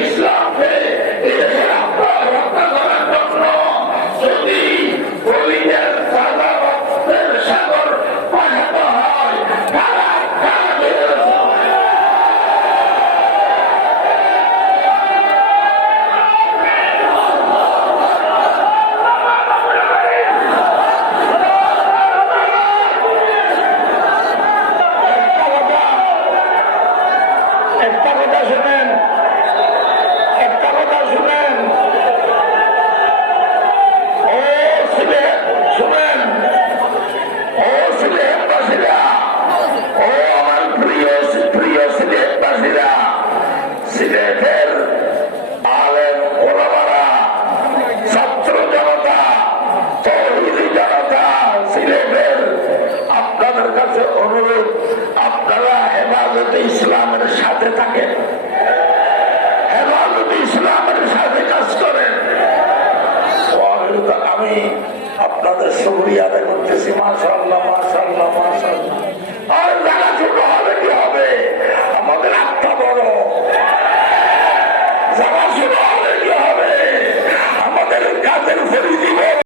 ইসলামকে এদেশের আপনার আপনাদের সুবিয়া আদায় করতেছি। মাসাল্লাহ মাসাল্লাহ